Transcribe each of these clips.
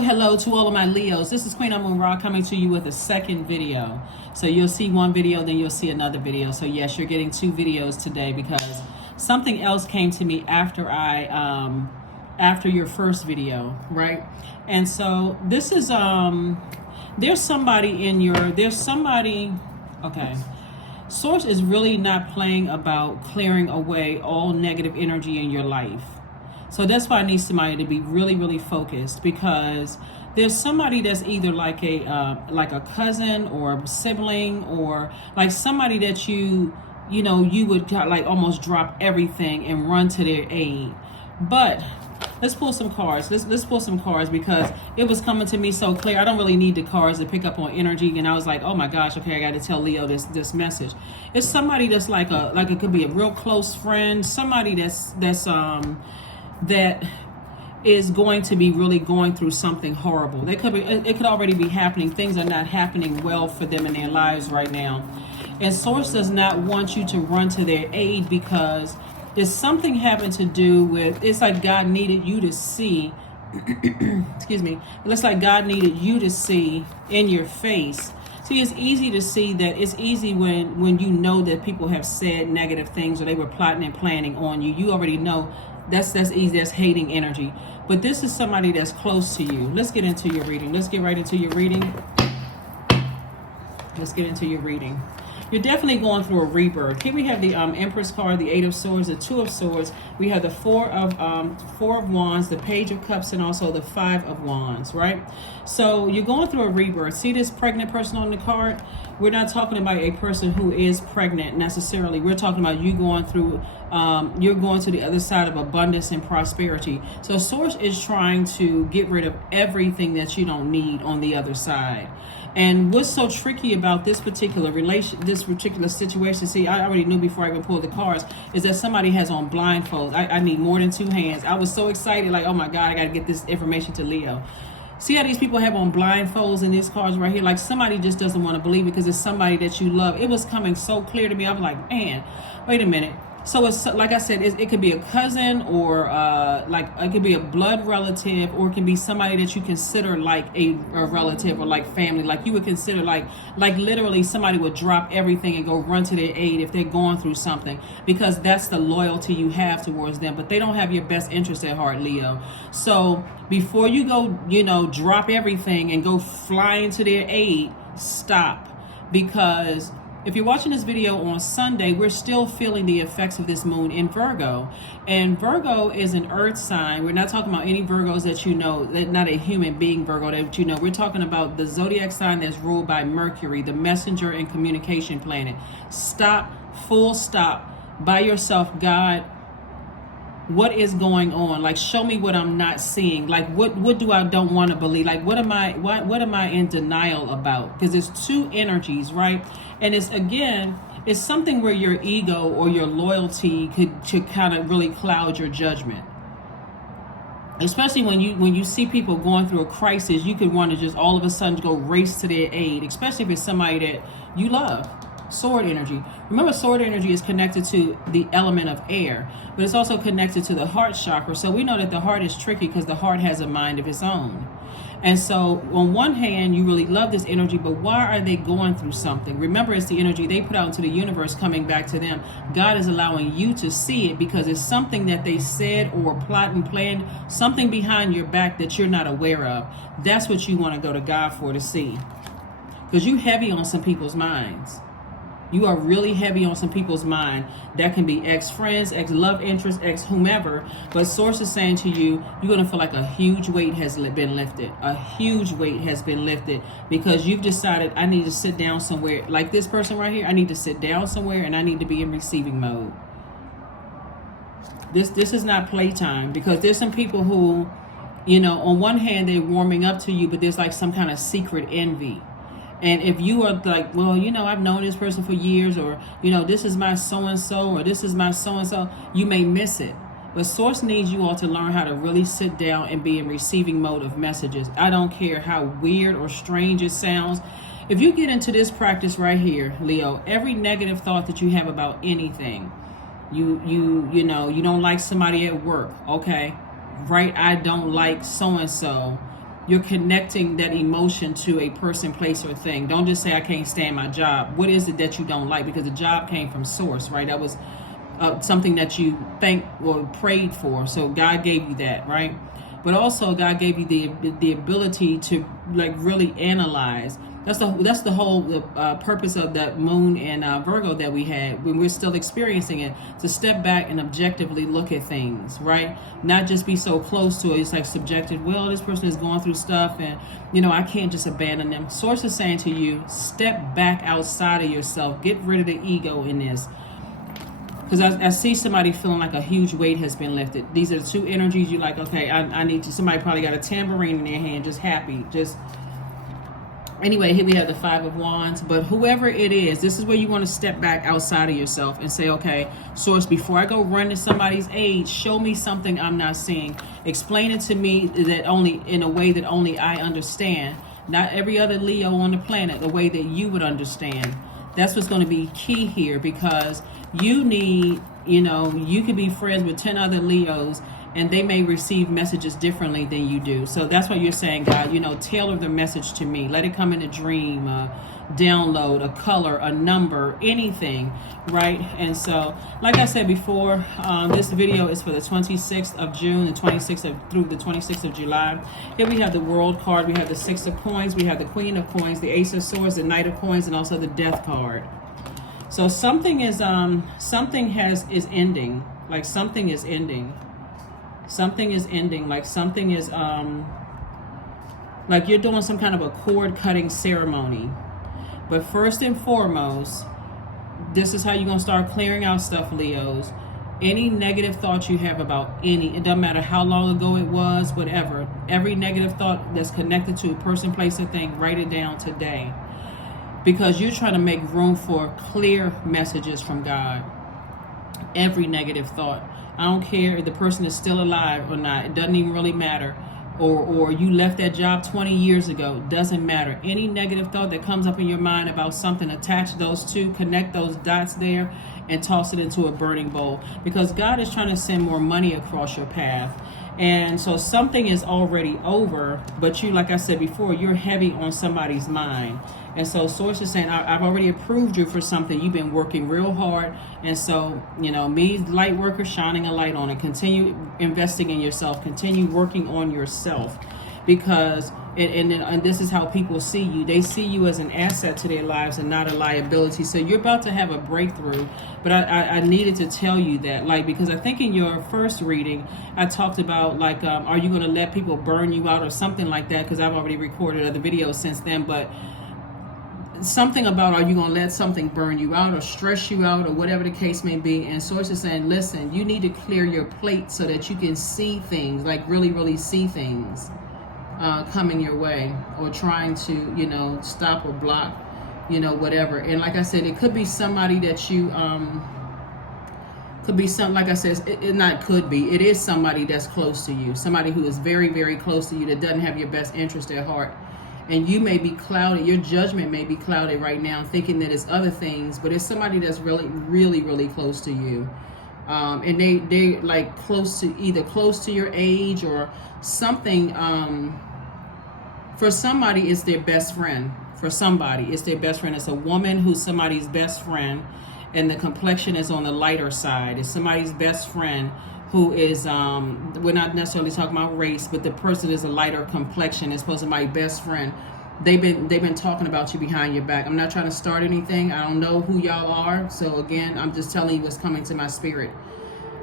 Hello to all of my Leos. This is Queen Amun Ra coming to you with a second video. So you'll see one video, then you'll see another video. So yes, you're getting two videos today because something else came to me after after your first video, right? And so this is there's somebody, okay. Source is really not playing about clearing away all negative energy in your life. So that's why I need somebody to be really, really focused, because there's somebody that's either like a cousin or a sibling, or like somebody that you would like almost drop everything and run to their aid. But let's pull some cards. Let's pull some cards, because it was coming to me so clear. I don't really need the cards to pick up on energy, and I was like, oh my gosh, okay, I got to tell Leo this message. It's somebody that's like it could be a real close friend, somebody that is going to be really going through something horrible. It could already be happening. Things are not happening well for them in their lives right now. And Source does not want you to run to their aid, because there's something having to do with, it's like God needed you to see, excuse me, it looks like God needed you to see in your face. See, it's easy to see that. It's easy when you know that people have said negative things, or they were plotting and planning on you. You already know that's easy. That's hating energy. But this is somebody that's close to you. Let's get into your reading. Let's get right into your reading. Let's get into your reading. You're definitely going through a rebirth. Here we have the Empress card, the Eight of Swords, the Two of Swords. We have the Four of Wands, the Page of Cups, and also the Five of Wands, right? So you're going through a rebirth. See this pregnant person on the card? We're not talking about a person who is pregnant necessarily. We're talking about you going through, you're going to the other side of abundance and prosperity. So Source is trying to get rid of everything that you don't need on the other side. And what's so tricky about this particular situation, see, I already knew before I even pulled the cards, is that somebody has on blindfolds. I need more than two hands. I was so excited, like, oh my God, I got to get this information to Leo. See how these people have on blindfolds in these cards right here? Like somebody just doesn't want to believe it, because it's somebody that you love. It was coming so clear to me. I was like, man, wait a minute. So it's like I said, it could be a cousin, or like it could be a blood relative, or it can be somebody that you consider like a relative, or like family. Like you would consider like literally somebody would drop everything and go run to their aid if they're going through something, because that's the loyalty you have towards them. But they don't have your best interest at heart, Leo. So before you go, drop everything and go flying to their aid, stop. Because if you're watching this video on Sunday, we're still feeling the effects of this moon in Virgo. And Virgo is an earth sign. We're not talking about any Virgos that you know, that not a human being Virgo that you know. We're talking about the Zodiac sign that's ruled by Mercury, the messenger and communication planet. Stop, full stop, by yourself. God, what is going on? Like, show me what I'm not seeing. Like, what do I don't want to believe? Like, what am I in denial about? Because there's two energies, right? And it's something where your ego or your loyalty could kind of really cloud your judgment. Especially when you see people going through a crisis, you could want to just all of a sudden go race to their aid, especially if it's somebody that you love. Sword energy. Remember, sword energy is connected to the element of air, but it's also connected to the heart chakra. So we know that the heart is tricky, because the heart has a mind of its own. And so on one hand, you really love this energy, but why are they going through something? Remember, it's the energy they put out into the universe coming back to them. God is allowing you to see it, because it's something that they said or plot and planned, something behind your back that you're not aware of. That's what you want to go to God for, to see. Because you're heavy on some people's minds. You are really heavy on some people's mind. That can be ex-friends, ex-love interest, ex-whomever. But Source is saying to you, you're going to feel like a huge weight has been lifted. A huge weight has been lifted, because you've decided, I need to sit down somewhere. Like this person right here, I need to sit down somewhere, and I need to be in receiving mode. This is not playtime, because there's some people who, on one hand, they're warming up to you, but there's like some kind of secret envy. And if you are like, well, I've known this person for years, or, this is my so-and-so, or this is my so-and-so, you may miss it. But Source needs you all to learn how to really sit down and be in receiving mode of messages. I don't care how weird or strange it sounds. If you get into this practice right here, Leo, every negative thought that you have about anything, you don't like somebody at work, okay? Right? I don't like so-and-so. you're connecting that emotion to a person, place, or thing. Don't just say, I can't stand my job. What is it that you don't like? Because the job came from source, right? That was something that you thanked or prayed for. So God gave you that, right? But also God gave you the ability to like really analyze. That's the whole purpose of that moon and Virgo that we had when we're still experiencing it, to step back and objectively look at things, right? Not just be so close to it. It's like subjective. Well, this person is going through stuff, and I can't just abandon them. Source is saying to you, step back outside of yourself. Get rid of the ego in this. Because I see somebody feeling like a huge weight has been lifted. These are the two energies you like, okay, I need to. Somebody probably got a tambourine in their hand, just happy, just. Anyway, here we have the Five of Wands. But whoever it is, this is where you want to step back outside of yourself and say, okay, Source, before I go run to somebody's aid, show me something I'm not seeing. Explain it to me that only in a way that only I understand. Not every other Leo on the planet, the way that you would understand. That's what's going to be key here, because you need, you could be friends with 10 other Leos, and they may receive messages differently than you do. So that's why you're saying, God, tailor the message to me. Let it come in a dream, download, a color, a number, anything, right? And so, like I said before, this video is for the 26th of June, through the 26th of July. Here we have the World card. We have the Six of Coins. We have the Queen of Coins, the Ace of Swords, the Knight of Coins, and also the Death card. So something is ending. Like something is ending. Something is ending. Like something is like you're doing some kind of a cord cutting ceremony. But first and foremost, this is how you're going to start clearing out stuff, Leos. Any negative thoughts you have about it doesn't matter how long ago it was, whatever. Every negative thought that's connected to a person, place, or thing, write it down today. Because you're trying to make room for clear messages from God. Every negative thought. I don't care if the person is still alive or not. It doesn't even really matter. Or you left that job 20 years ago. Doesn't matter. Any negative thought that comes up in your mind about something, attach those two, connect those dots there, and toss it into a burning bowl. Because God is trying to send more money across your path. And so something is already over, but you, like I said before, you're heavy on somebody's mind. And so Source is saying, I've already approved you for something. You've been working real hard. And so, me, light worker, shining a light on it. Continue investing in yourself. Continue working on yourself. Because, and this is how people see you. They see you as an asset to their lives and not a liability. So you're about to have a breakthrough. But I needed to tell you that, because I think in your first reading, I talked about, are you going to let people burn you out or something like that? Because I've already recorded other videos since then. But something about, are you going to let something burn you out or stress you out or whatever the case may be? And Source is saying, listen, you need to clear your plate so that you can see things, really, really see things coming your way, or trying to, stop or block, whatever. And like I said, it could be somebody that you, could be like I said, it is somebody that's close to you, somebody who is very, very close to you that doesn't have your best interest at heart. And you may be clouded, your judgment may be clouded right now, thinking that it's other things, but it's somebody that's really, really, really close to you. And they like close to your age or something. For somebody, it's their best friend. For somebody, it's their best friend. It's a woman who's somebody's best friend, and the complexion is on the lighter side. It's somebody's best friend who is, we're not necessarily talking about race, but the person is a lighter complexion. It's supposed to be my best friend. They've been talking about you behind your back. I'm not trying to start anything. I don't know who y'all are. So again, I'm just telling you what's coming to my spirit.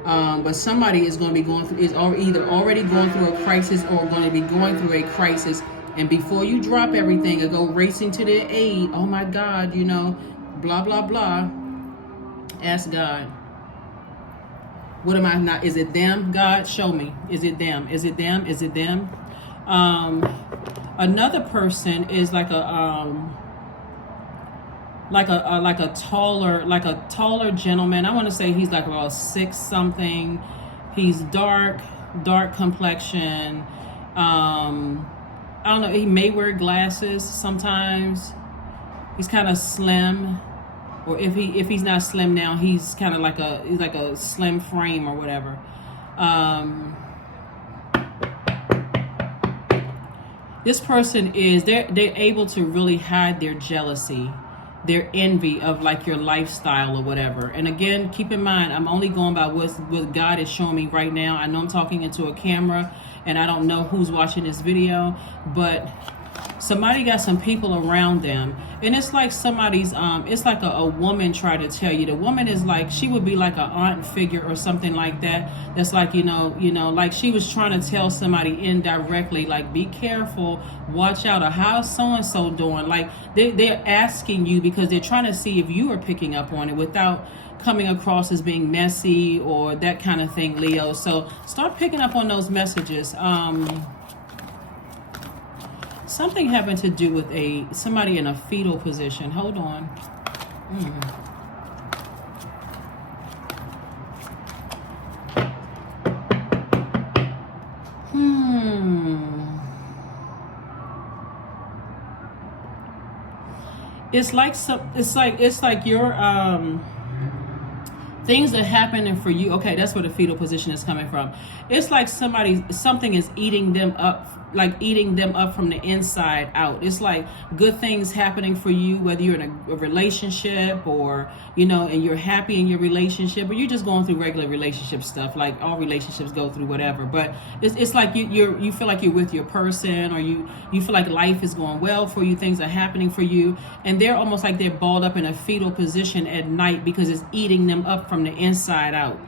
But somebody is going to be either already going through a crisis or going to be going through a crisis. And before you drop everything and go racing to their aid, oh my God, blah, blah, blah, ask God. What am I not? Is it them? God, show me. Is it them? Is it them? Is it them? Another person is like a taller gentleman. I want to say he's like about 6 something. He's dark complexion. I don't know. He may wear glasses sometimes. He's kind of slim. Or if he's not slim now, he's kind of like a slim frame or whatever. This person is, they're able to really hide their jealousy, their envy of like your lifestyle or whatever. And again, keep in mind, I'm only going by what God is showing me right now. I know I'm talking into a camera and I don't know who's watching this video, but somebody got some people around them, and it's like somebody's it's like a woman tried to tell you. The woman is like, she would be like an aunt figure or something like that, that's like, like she was trying to tell somebody indirectly, like, be careful, watch out, or how's so-and-so doing. Like they're asking you because they're trying to see if you are picking up on it without coming across as being messy or that kind of thing, Leo. So start picking up on those messages. Something having to do with somebody in a fetal position. Hold on. It's like your things that happening for you. Okay, that's where the fetal position is coming from. It's like something is eating them up, like eating them up from the inside out. It's like good things happening for you, whether you're in a relationship or, and you're happy in your relationship, or you're just going through regular relationship stuff. Like all relationships go through whatever, but it's like you feel like you're with your person, or you feel like life is going well for you, things are happening for you, and they're almost like they're balled up in a fetal position at night because it's eating them up from the inside out.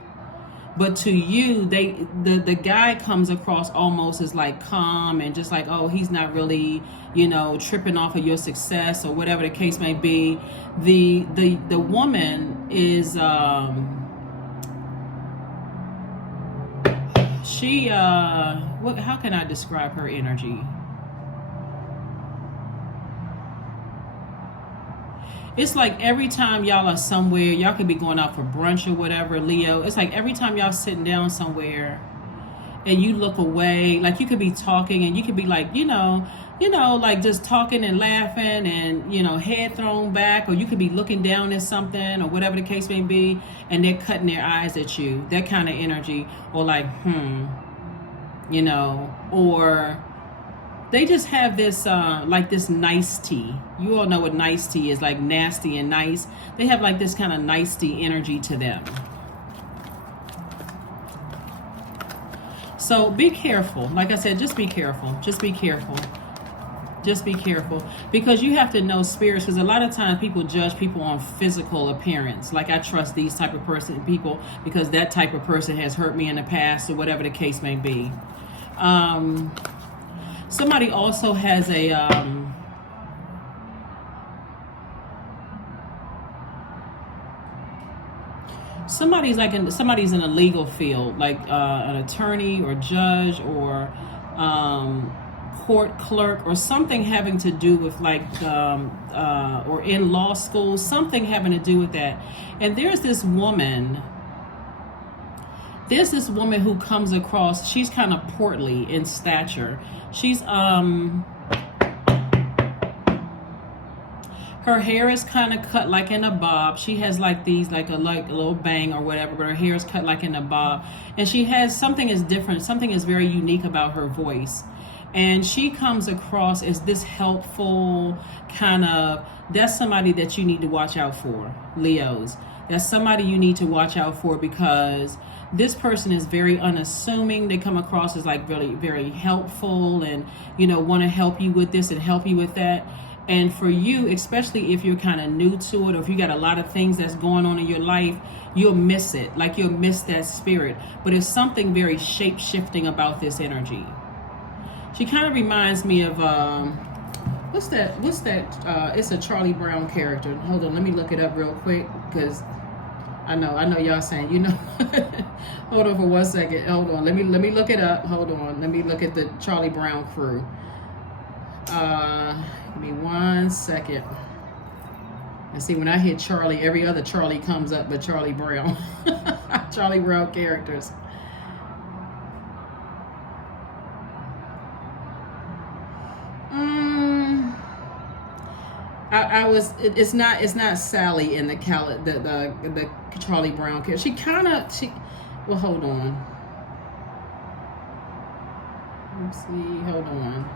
But to you, the guy comes across almost as like calm and just like, oh, he's not really, tripping off of your success or whatever the case may be. The woman is she how can I describe her energy? It's like every time y'all are somewhere, y'all could be going out for brunch or whatever, Leo. It's like every time y'all sitting down somewhere and you look away, like you could be talking and you could be like, like just talking and laughing and, head thrown back, or you could be looking down at something or whatever the case may be, and they're cutting their eyes at you. That kind of energy. Or like, or they just have this like this nice tea. You all know what nice tea is, like nasty and nice. They have like this kind of nice tea energy to them. So be careful. Like I said, just be careful. Just be careful. Just be careful. Because you have to know spirits, because a lot of times people judge people on physical appearance. Like, I trust these type of people because that type of person has hurt me in the past, or whatever the case may be. Somebody also has somebody's in a legal field, like an attorney or judge or court clerk, or something having to do with like or in law school, something having to do with that. And there's this woman who comes across, she's kind of portly in stature. She's her hair is kind of cut like in a bob. She has like these, like a little bang or whatever, but her hair is cut like in a bob. And she has something is different, something is very unique about her voice. And she comes across as this helpful kind of, that's somebody that you need to watch out for, Leos. That's somebody you need to watch out for, because this person is very unassuming. They come across as like really very helpful and, want to help you with this and help you with that. And for you, especially if you're kind of new to it, or if you got a lot of things that's going on in your life, you'll miss it. Like, you'll miss that spirit. But it's something very shape-shifting about this energy. She kind of reminds me of, what's that? It's a Charlie Brown character. Hold on, let me look it up real quick, because I know y'all saying, hold on for 1 second. Hold on, let me look it up. Hold on, let me look at the Charlie Brown crew. Give me 1 second. And see, when I hit Charlie, every other Charlie comes up but Charlie Brown. Charlie Brown characters. It's not Sally in the Charlie Brown character. Well, hold on. Let's see, hold on.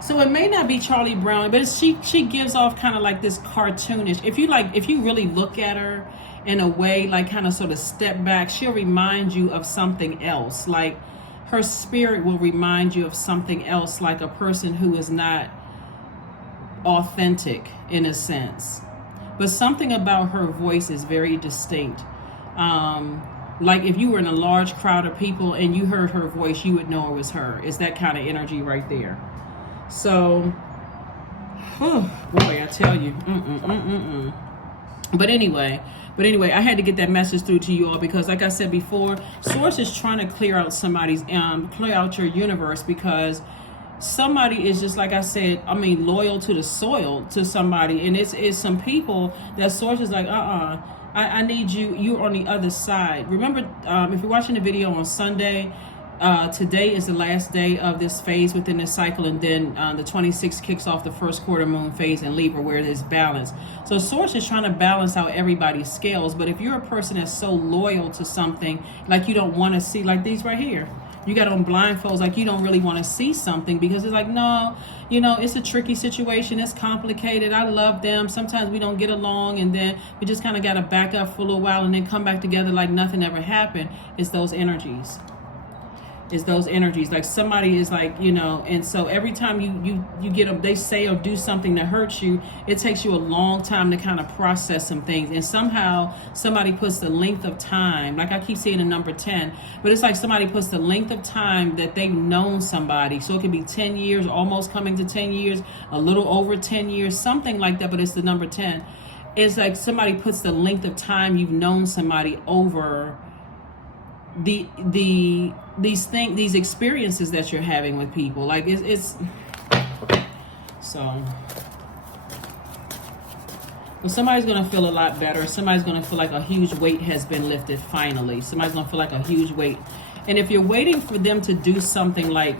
So it may not be Charlie Brown, but she gives off kind of like this cartoonish. If you really look at her in a way, like kind of sort of step back, she'll remind you of something else. Like her spirit will remind you of something else, like a person who is not authentic in a sense. But something about her voice is very distinct. Like if you were in a large crowd of people and you heard her voice, you would know it was her. It's that kind of energy right there. So, oh boy, I tell you. But anyway, I had to get that message through to you all because, like I said before, Source is trying to clear out clear out your universe, because somebody is just, like I said, loyal to the soil to somebody, and it's some people that Source is like, I need you're on the other side. Remember, if you're watching the video on Sunday, today is the last day of this phase within this cycle, and then the 26th kicks off the first quarter moon phase in Libra, where it is balance. So Source is trying to balance out everybody's scales. But if you're a person that's so loyal to something, like you don't want to see, like these right here, you got on blindfolds, like you don't really want to see something because it's like, no, it's a tricky situation. It's complicated. I love them. Sometimes we don't get along, and then we just kind of got to back up for a little while and then come back together like nothing ever happened. It's those energies. Like somebody is like, and so every time you get them, they say or do something that hurts you, it takes you a long time to kind of process some things. And somehow somebody puts the length of time, like I keep seeing the number 10, but it's like somebody puts the length of time that they've known somebody. So it could be 10 years, almost coming to 10 years, a little over 10 years, something like that, but it's the number 10. It's like somebody puts the length of time you've known somebody over these experiences that you're having with people. Like it's so. Well, somebody's gonna feel a lot better. Somebody's gonna feel like a huge weight has been lifted finally. Somebody's gonna feel like a huge weight. And if you're waiting for them to do something like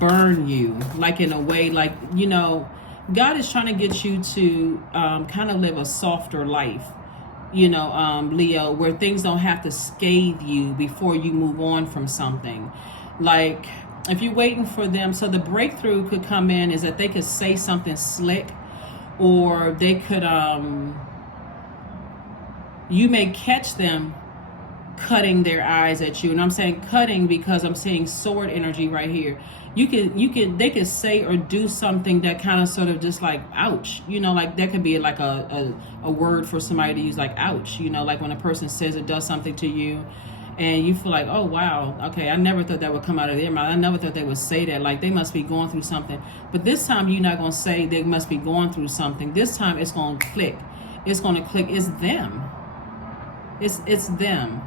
burn you, like in a way, like God is trying to get you to kind of live a softer life. Leo, where things don't have to scathe you before you move on from something. Like if you're waiting for them, so the breakthrough could come in is that they could say something slick, or they could you may catch them cutting their eyes at you. And I'm saying cutting because I'm seeing sword energy right here. They could say or do something that kind of sort of just like, ouch, like that could be like a word for somebody to use, like ouch, like when a person says or does something to you and you feel like, oh wow, okay, I never thought that would come out of their mouth. I never thought they would say that. Like they must be going through something. But this time you're not going to say they must be going through something. This time it's going to click. It's going to click. It's them. It's them.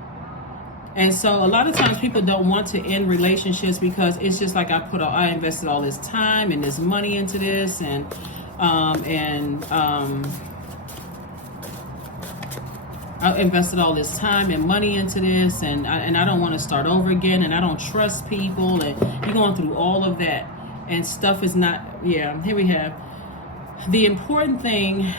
And so a lot of times people don't want to end relationships because it's just like I invested all this time and this money into this, and I invested all this time and money into this, and I don't want to start over again, and I don't trust people, and you're going through all of that, and stuff is not. Yeah, here we have the important thing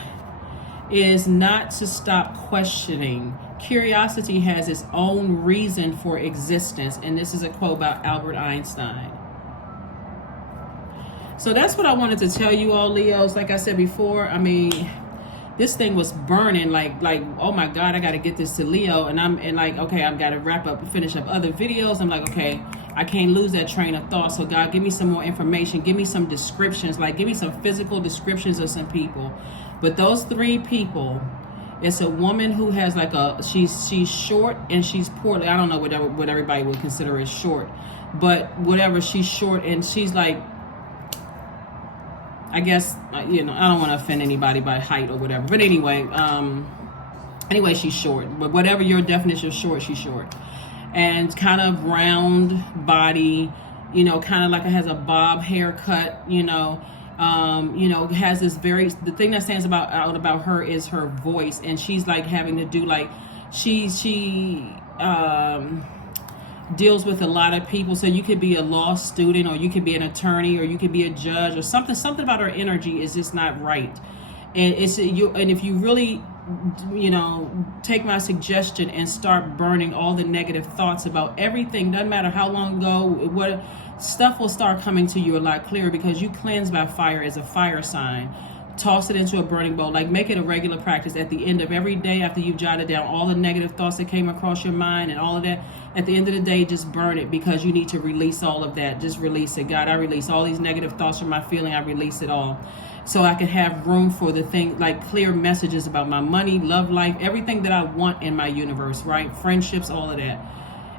is not to stop questioning. Curiosity has its own reason for existence. And this is a quote by Albert Einstein. So that's what I wanted to tell you all, Leos. Like I said before, this thing was burning like oh my God, I got to get this to Leo. And okay, I've got to finish up other videos. I'm like, okay, I can't lose that train of thought. So God, give me some more information. Give me some descriptions. Like give me some physical descriptions of some people. But those three people, it's a woman who has like she's short and she's portly. I don't know what everybody would consider as short, but whatever, she's short and she's like, I guess, I don't want to offend anybody by height or whatever. But anyway, she's short. But whatever your definition of short, she's short. And kind of round body, kind of like it has a bob haircut, has this the thing that stands out about her is her voice, and she's like having to do like she deals with a lot of people. So you could be a law student, or you could be an attorney, or you could be a judge, or something about her energy is just not right. And and if you really take my suggestion and start burning all the negative thoughts about everything, doesn't matter how long ago, stuff will start coming to you a lot clearer because you cleanse by fire as a fire sign. Toss it into a burning bowl. Like, make it a regular practice at the end of every day after you've jotted down all the negative thoughts that came across your mind and all of that. At the end of the day, just burn it, because you need to release all of that. Just release it. God, I release all these negative thoughts from my feeling. I release it all, so I can have room for the thing, like clear messages about my money, love life, everything that I want in my universe, right? Friendships, all of that.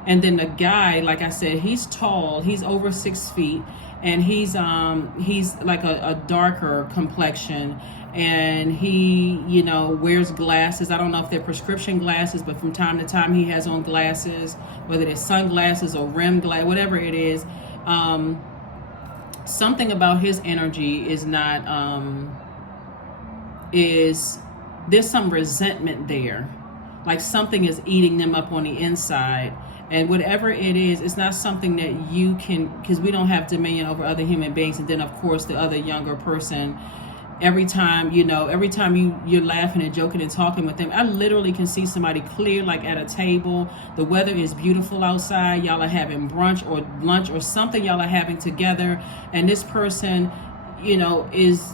And then the guy, like I said, he's tall. He's over 6 feet. And he's like a darker complexion, and he, you know, wears glasses. I don't know if they're prescription glasses, but from time to time he has on glasses, whether they're sunglasses or rim glass, whatever it is. Something about his energy is not, there's some resentment there. Like something is eating them up on the inside. And whatever it is, it's not something that you can, because we don't have dominion over other human beings. And then, of course, the other younger person, every time you're laughing and joking and talking with them, I literally can see somebody clear, like at a table. The weather is beautiful outside. Y'all are having brunch or lunch or something y'all are having together. And this person, you know, is...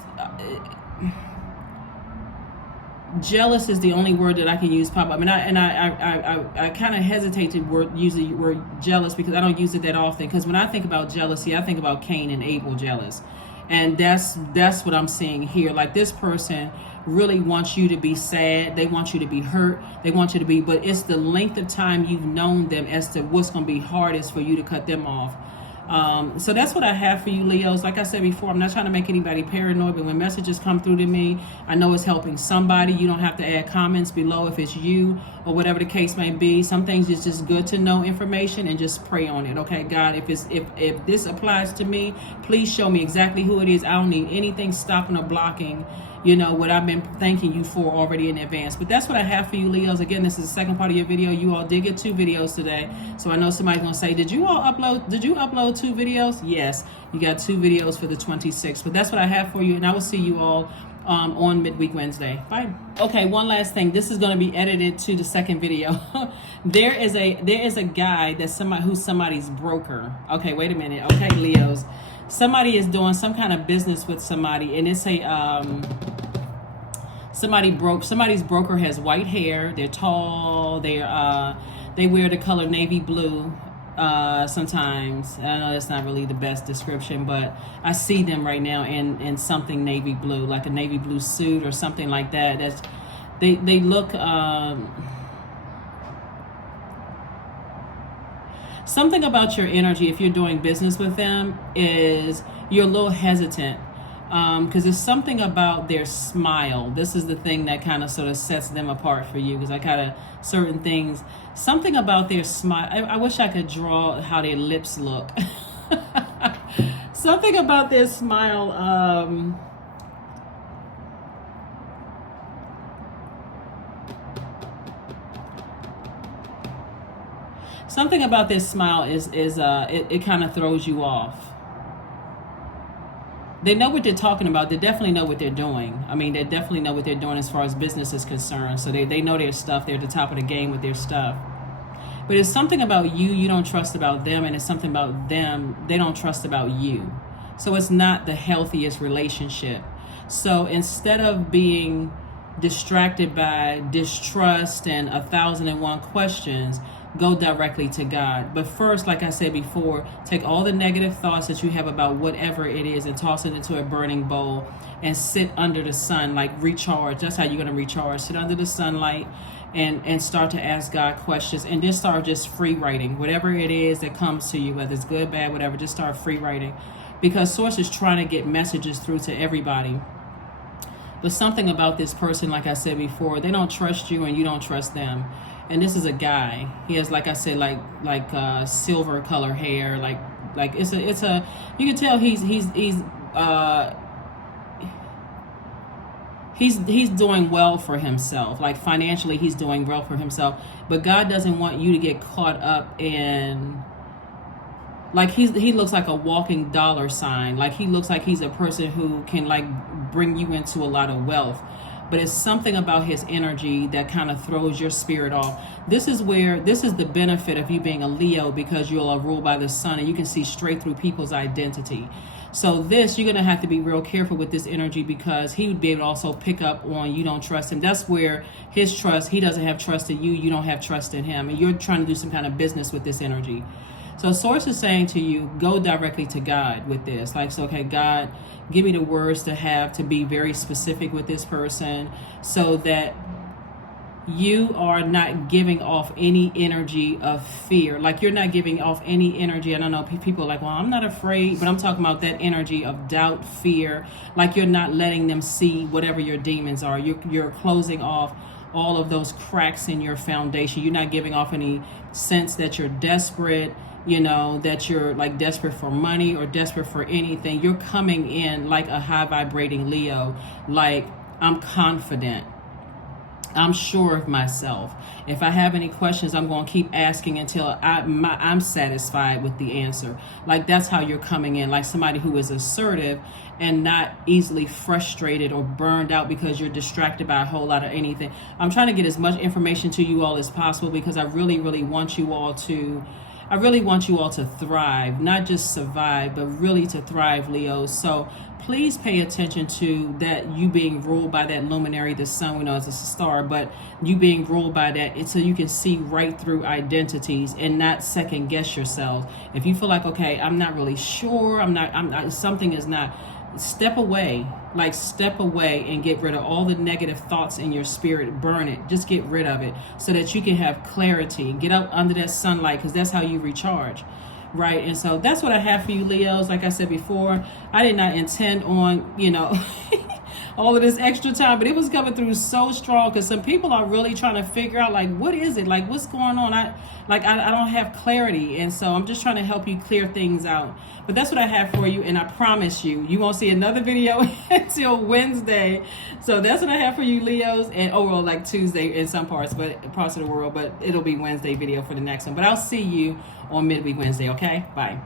jealous is the only word that I can use pop up. And I kind of hesitate to use the word jealous, because I don't use it that often. Because when I think about jealousy, I think about Cain and Abel jealous. And that's what I'm seeing here. Like, this person really wants you to be sad. They want you to be hurt. They want you to be, but it's the length of time you've known them as to what's going to be hardest for you to cut them off. So that's what I have for you, Leos. Like I said before, I'm not trying to make anybody paranoid, but when messages come through to me, I know it's helping somebody. You don't have to add comments below if it's you or whatever the case may be. Some things it's just good to know information and just pray on it. Okay, God, if this applies to me, please show me exactly who it is. I don't need anything stopping or blocking, you know, what I've been thanking you for already in advance. But that's what I have for you, Leos. Again, this is the second part of your video. You all did get 2 videos today. So I know somebody's going to say, did you upload 2 videos? Yes, you got 2 videos for the 26th. But that's what I have for you. And I will see you all on Midweek Wednesday. Bye. Okay, one last thing. This is going to be edited to the second video. There is a guy that's who's somebody's broker. Okay, wait a minute. Okay, Leos. Somebody is doing some kind of business with somebody, and it's somebody's broker has white hair. They're tall. They wear the color navy blue. Sometimes I know that's not really the best description, but I see them right now in something navy blue, like a navy blue suit or something like that. They look. Something about your energy, if you're doing business with them, is you're a little hesitant, because there's something about their smile. This is the thing that kind of sort of sets them apart for you, because I kind of certain things. Something about their smile. I wish I could draw how their lips look. Something about their smile. Something about this smile it kind of throws you off. They know what they're talking about. They definitely know what they're doing. I mean, they definitely know what they're doing as far as business is concerned. So they know their stuff. They're at the top of the game with their stuff. But it's something about you don't trust about them, and it's something about them they don't trust about you. So it's not the healthiest relationship. So instead of being distracted by distrust and 1,001 questions, go directly to God. But first, like I said before, take all the negative thoughts that you have about whatever it is and toss it into a burning bowl and sit under the sun, like recharge. That's how you're going to recharge. Sit under the sunlight and start to ask God questions, and just start just free writing. Whatever it is that comes to you, whether it's good, bad, whatever, just start free writing. Because Source is trying to get messages through to everybody. But something about this person, like I said before, they don't trust you and you don't trust them. And this is a guy. He has, like I said, like silver color hair. Like it's a. You can tell he's doing well for himself. Like financially, he's doing well for himself. But God doesn't want you to get caught up in. Like he looks like a walking dollar sign. Like he looks like he's a person who can like bring you into a lot of wealth. but it's something about his energy that kind of throws your spirit off. This is the benefit of you being a Leo, because you're ruled by the sun and you can see straight through people's identity. So you're going to have to be real careful with this energy, because he would be able to also pick up on you don't trust him. That's where his trust, he doesn't have trust in you, you don't have trust in him, and you're trying to do some kind of business with this energy. So Source is saying to you, go directly to God with this. Like, so, okay, God, give me the words to have to be very specific with this person, so that you are not giving off any energy of fear. Like, you're not giving off any energy. I don't know, people are like, well, I'm not afraid, but I'm talking about that energy of doubt, fear. Like, you're not letting them see whatever your demons are. You're closing off all of those cracks in your foundation. You're not giving off any sense that you're desperate, that you're like desperate for money or desperate for anything. You're coming in like a high vibrating Leo. Like, I'm confident. I'm sure of myself. If I have any questions, I'm going to keep asking until I'm satisfied with the answer. Like, that's how you're coming in, like somebody who is assertive and not easily frustrated or burned out because you're distracted by a whole lot of anything. I'm trying to get as much information to you all as possible, because I really, really want you all to thrive, not just survive, but really to thrive, Leos. So please pay attention to that, you being ruled by that luminary, the sun, we know it's a star, but you being ruled by that, it's so you can see right through identities and not second guess yourselves. If you feel like, okay, I'm not really sure, something is not, step away and get rid of all the negative thoughts in your spirit. Burn it, just get rid of it, so that you can have clarity. Get out under that sunlight, because that's how you recharge, right? And so that's what I have for you, Leos. Like I said before, I did not intend on all of this extra time, but it was coming through so strong, because some people are really trying to figure out, like, what is it, like, what's going on? I don't have clarity, and so I'm just trying to help you clear things out. But that's what I have for you, and I promise you won't see another video until Wednesday. So that's what I have for you, Leos, and like Tuesday in some parts of the world, but it'll be Wednesday video for the next one. But I'll see you on midweek Wednesday, okay? Bye.